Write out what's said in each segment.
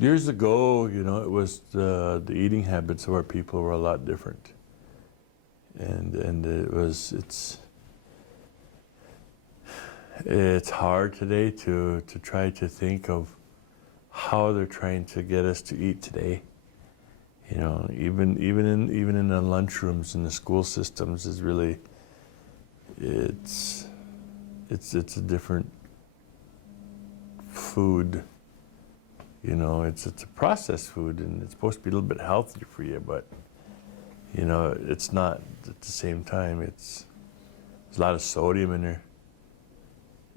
Years ago, it was the eating habits of our people were a lot different, and it's hard today to try to think of how they're trying to get us to eat today. Even in the lunchrooms in the school systems is really it's a different food. It's a processed food, and it's supposed to be a little bit healthier for you, but it's not at the same time. There's a lot of sodium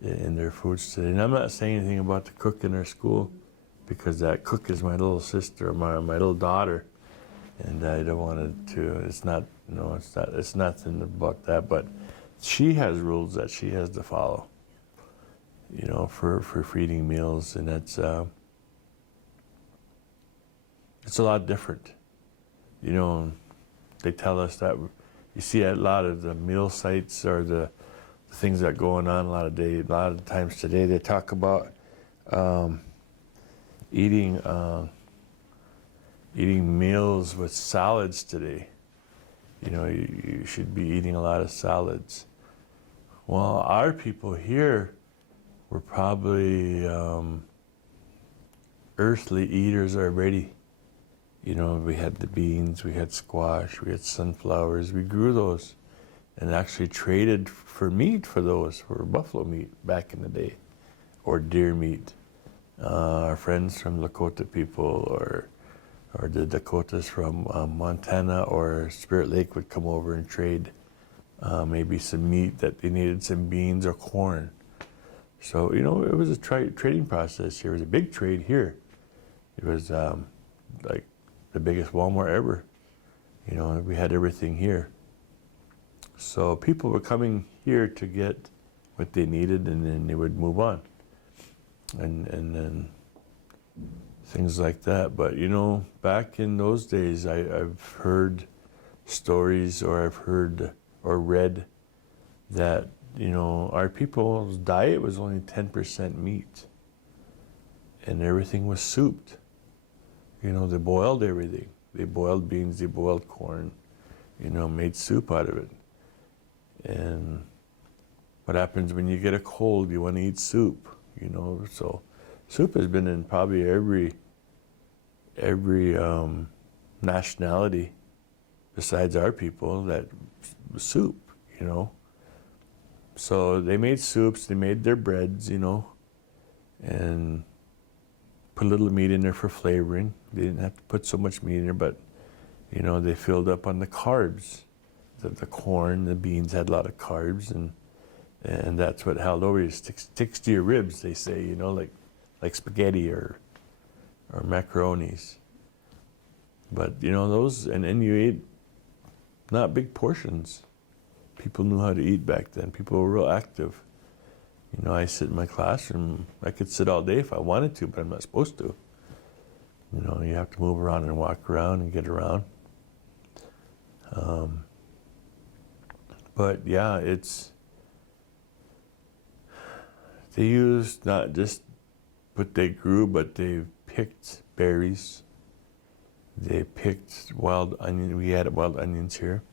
in their foods today. And I'm not saying anything about the cook in our school, because that cook is my little sister, my little daughter, and I don't want it to. It's nothing about that, but she has rules that she has to follow. For feeding meals, and it's a lot different. They tell us that you see a lot of the meal sites or the things that are going on a lot of times today. They talk about eating meals with salads today. You should be eating a lot of salads. Well, our people here were probably earthly eaters already. We had the beans, we had squash, we had sunflowers. We grew those and actually traded for meat for those, for buffalo meat back in the day, or deer meat. Our friends from Lakota people or the Dakotas from Montana or Spirit Lake would come over and trade maybe some meat that they needed, some beans or corn. So, it was a trading process here. It was a big trade here. It was like the biggest Walmart ever. We had everything here. So people were coming here to get what they needed, and then they would move on. And then things like that. But, back in those days, I've heard stories, or I've heard or read that, our people's diet was only 10% meat, and everything was souped. They boiled everything. They boiled beans, they boiled corn, made soup out of it. And what happens when you get a cold? You want to eat soup, So soup has been in probably every nationality besides our people, that soup, So they made soups, they made their breads, and put a little meat in there for flavoring. They didn't have to put so much meat in there, but, they filled up on the carbs. The corn, the beans had a lot of carbs, and that's what held over you. Sticks to your ribs, they say, like spaghetti or macaronis. But, those, and then you ate not big portions. People knew how to eat back then. People were real active. I sit in my classroom. I could sit all day if I wanted to, but I'm not supposed to. You have to move around and walk around and get around. But yeah, they used not just what they grew, but they picked berries. They picked wild onion. We had wild onions here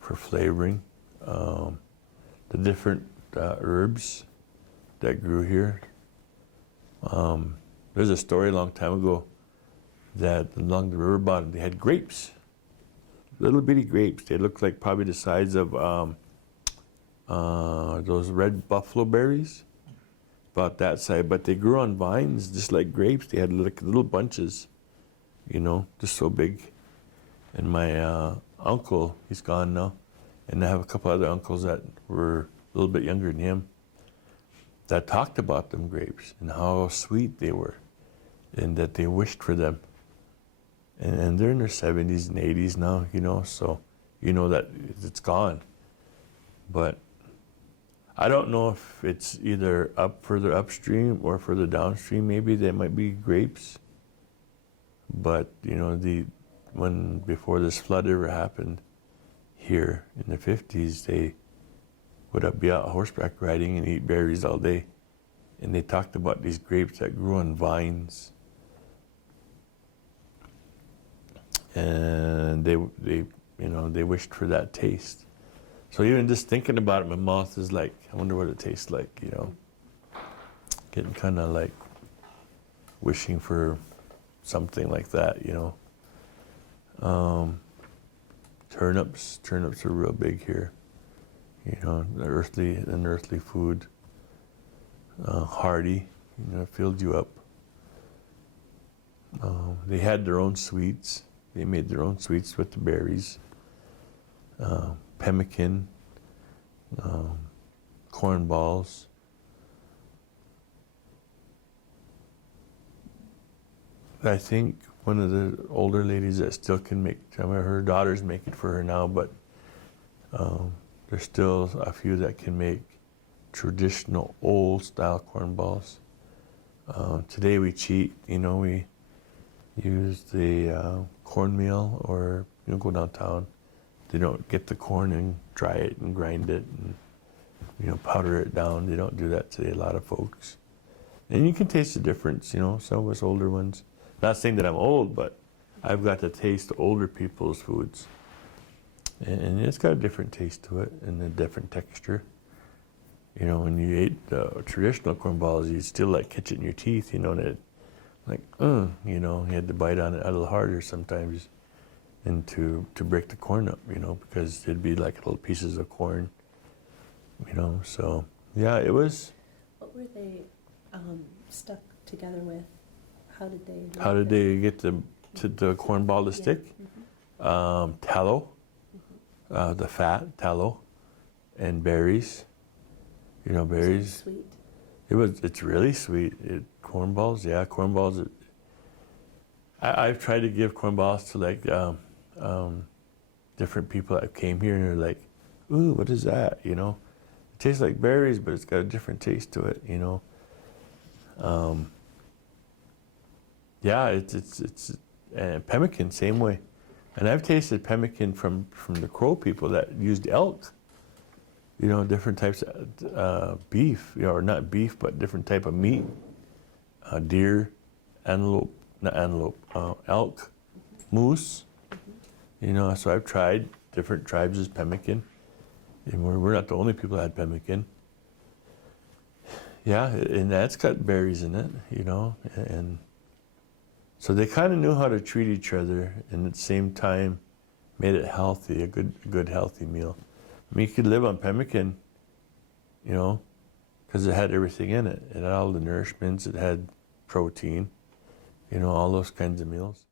for flavoring. The different herbs that grew here. There's a story a long time ago that along the river bottom they had grapes, little bitty grapes. They looked like probably the size of those red buffalo berries, about that size. But they grew on vines just like grapes. They had like little bunches, just so big. And my uncle, he's gone now, and I have a couple other uncles that were a little bit younger than him that talked about them grapes and how sweet they were, and that they wished for them. And they're in their 70s and 80s now, so that it's gone. But I don't know if it's either further upstream or further downstream. Maybe there might be grapes. But, when before this flood ever happened here in the 50s, they would be out horseback riding and eat berries all day. And they talked about these grapes that grew on vines. and they wished for that taste. So even just thinking about it, my mouth is like, I wonder what it tastes like, getting kind of like wishing for something like that, Turnips are real big here, an earthly food. Hearty, it filled you up. They had their own sweets. They made their own sweets with the berries. Pemmican, corn balls. I think one of the older ladies that still can make, her daughters make it for her now, but there's still a few that can make traditional old style corn balls. Today we cheat, we use the cornmeal, or go downtown. They don't get the corn and dry it and grind it and powder it down. They don't do that today, a lot of folks. And you can taste the difference, some of us older ones. Not saying that I'm old, but I've got to taste older people's foods. And it's got a different taste to it and a different texture. When you ate traditional corn balls, you still like catch it in your teeth, and it, like, you had to bite on it a little harder sometimes, and to break the corn up, because it'd be like little pieces of corn, so yeah, it was. What were they stuck together with? How did they? How did they get the corn ball to stick? Mm-hmm. Tallow, the fat tallow, and berries. Berries. Sweet. It's really sweet. Corn balls, yeah, corn balls. I've tried to give corn balls to like different people that came here, and they're like, "Ooh, what is that?" It tastes like berries, but it's got a different taste to it. Yeah, it's pemmican, same way. And I've tasted pemmican from the Crow people that used elk. Different types of beef, or not beef, but different type of meat. Deer, elk, moose. So I've tried different tribes' pemmican. And we're not the only people that had pemmican. Yeah, and that's got berries in it, and so they kind of knew how to treat each other, and at the same time made it healthy, a good healthy meal. You could live on pemmican, because it had everything in it. It had all the nourishments, it had protein, all those kinds of meals.